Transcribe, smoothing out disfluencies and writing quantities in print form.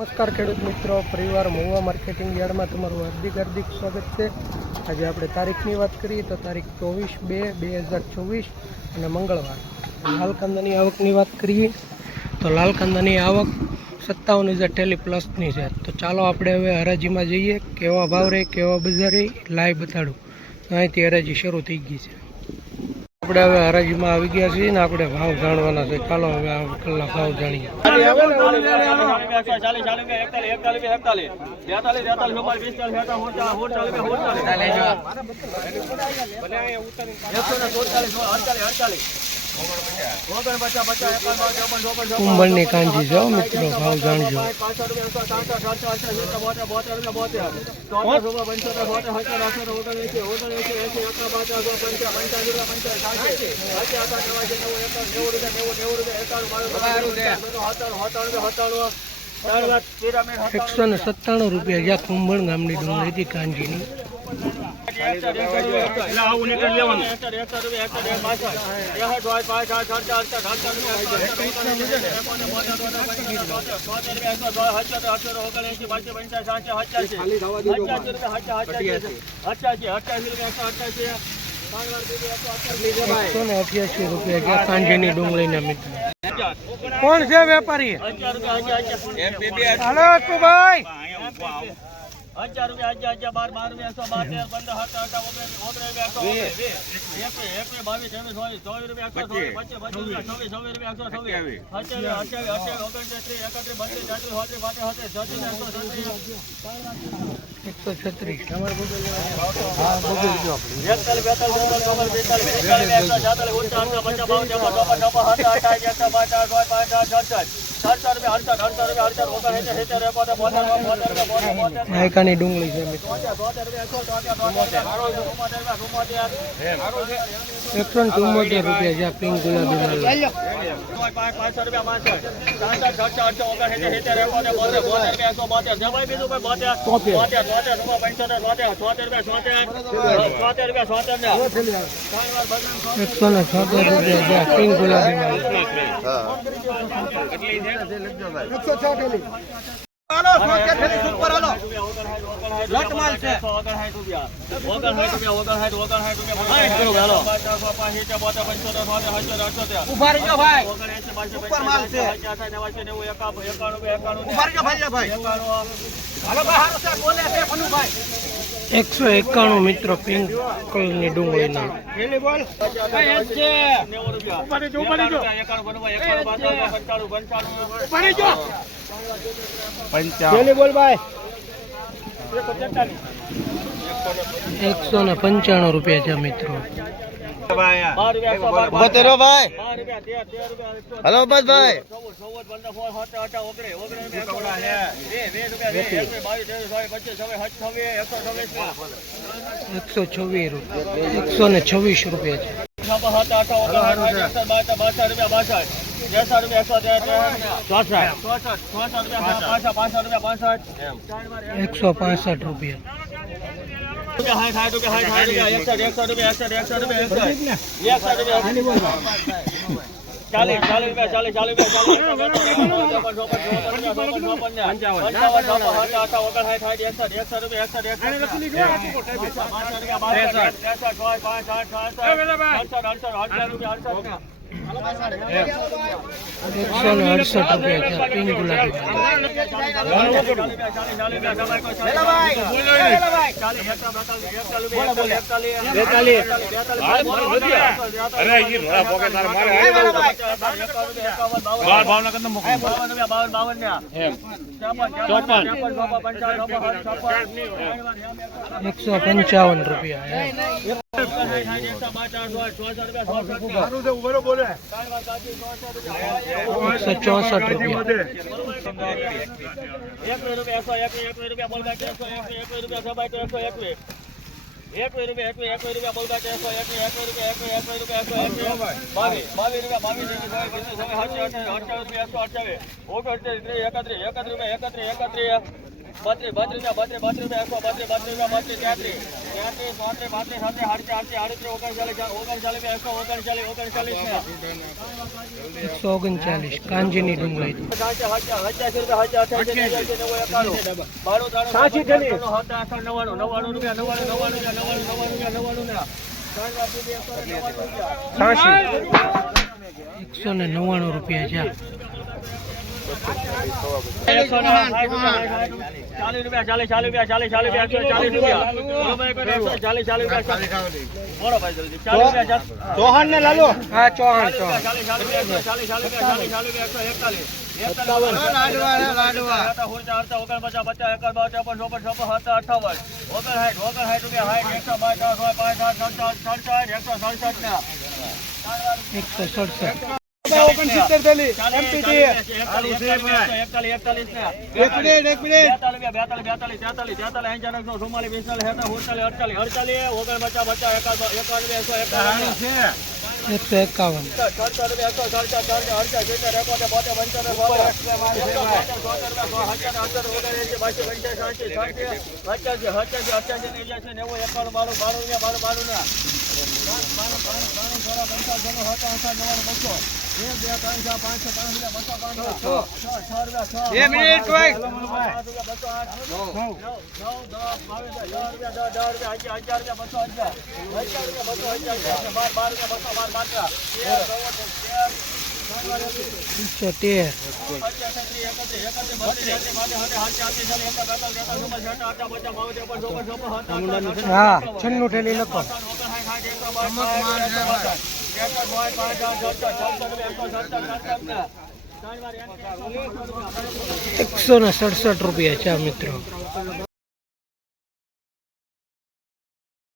નમસ્કાર ખેડૂત મિત્રો, પરિવાર મહુવા માર્કેટિંગ યાર્ડમાં તમારું હાર્દિક સ્વાગત છે। આજે આપણે તારીખની વાત કરીએ તો તારીખ 24/2/2024 અને મંગળવાર। લાલ કાંદાની આવકની વાત કરીએ તો લાલ કાંદાની આવક 57,000 થેલી પ્લસની છે। તો ચાલો આપણે હવે હરાજીમાં જઈએ, કેવા ભાવ રહે, કેવા બજાર રહે, લાઈવ બતાડું। અહીંથી હરાજી શરૂ થઈ ગઈ છે। આપણે હવે હરાજીમાં આવી ગયા છીએ ને આપણે ભાવ જાણવાના છે। ચાલો હવે આ વકલના ભાવ જાણીએ। કુંભળની કાંજી જાઓ મિત્રો, ભાવ જાણજો। ₹197 જ્યાં કુંભળ ગામની ડુંગળી હતી કાંજીની। ₹188 જ્યાં કાંજીની ડુંગળીના મિત્ર। કોણ છે વેપારી? હાલો ભાઈ, નાયકાની ડુંગળી છે મિત્રો। 174 જ્યાં પિંક ગુલાબી। ₹176 પિંક ગુલાબી। ₹191 મિત્રો પિંક કલરની ડુંગળીના। ₹195 છે મિત્રો। હલો બસ ભાઈ, ₹126 છે। ₹165 પિંક ગુલાબી। ₹155 ₹158 32 રૂપિયા 32 રૂપિયા 132 139 કાંજીની ડુંગળી ₹199 છે. 40 ને લાલો હા ચૌહાણ હા 96 ઠેલી લખો. 167 રૂપિયા છે મિત્રો.